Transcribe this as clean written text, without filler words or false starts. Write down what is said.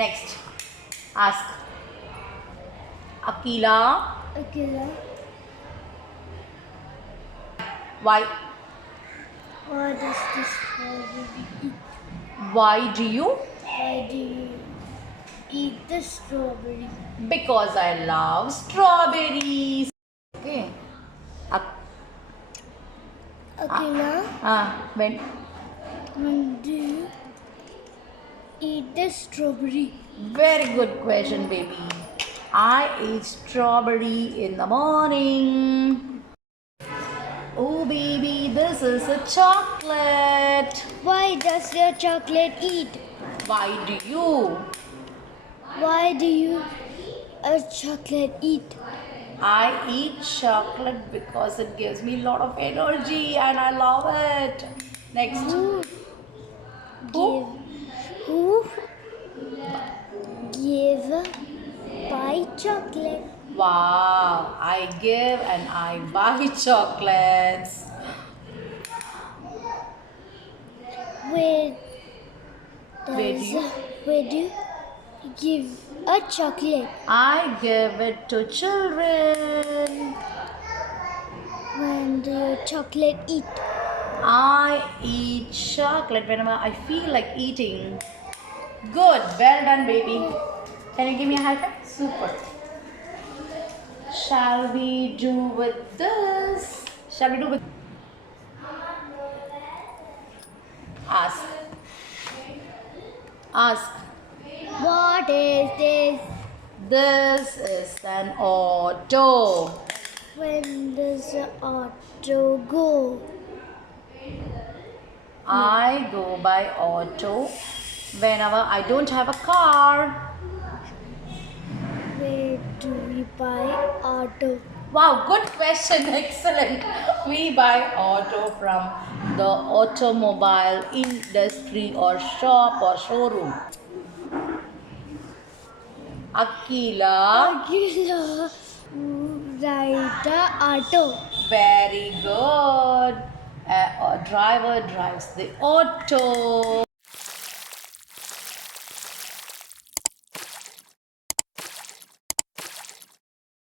Next, ask. Akila, Akila, why? what does this strawberry eat? Why do you? Why do you eat the strawberry? Because I love strawberries. Okay. Akila, When do you eat the strawberry? very good question, baby. I eat strawberry in the morning. Oh, baby, this is a chocolate. Why does your chocolate eat? Why do you? Why do you a chocolate eat? I eat chocolate because it gives me a lot of energy and I love it. Next. Who Who? give buy chocolate? Wow, I give and I buy chocolates. Where Where do you? where do you give a chocolate? I give it to children. When do you chocolate eat? I eat chocolate whenever I feel like eating. Good, well done, baby. Can you give me a high five? Super. Shall we do with this? Shall we do with? Ask. Ask. What is this? This is an auto. When does the auto go? I go by auto whenever I don't have a car. Where do we buy auto? Wow, good question. Excellent. We buy auto from the automobile industry or shop or showroom. Akila. Akila, ride the auto. Very good. A driver drives the auto.